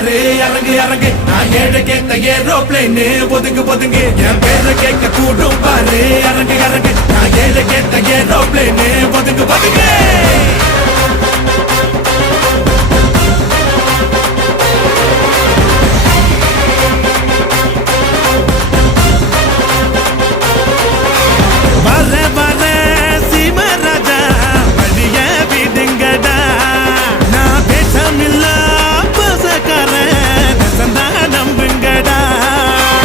பாரு இறங்கு இறங்கு நான் ஏழை கேட்ட ஏரோப்ளேனு ஒதுங்கு ஒதுங்கு என் பேரை கேட்க கூடும் பாரு இறங்கு இறங்கு நான் ஏழை கேட்ட ஏரோப்ளேனு ஒதுங்கு ஒதுங்கு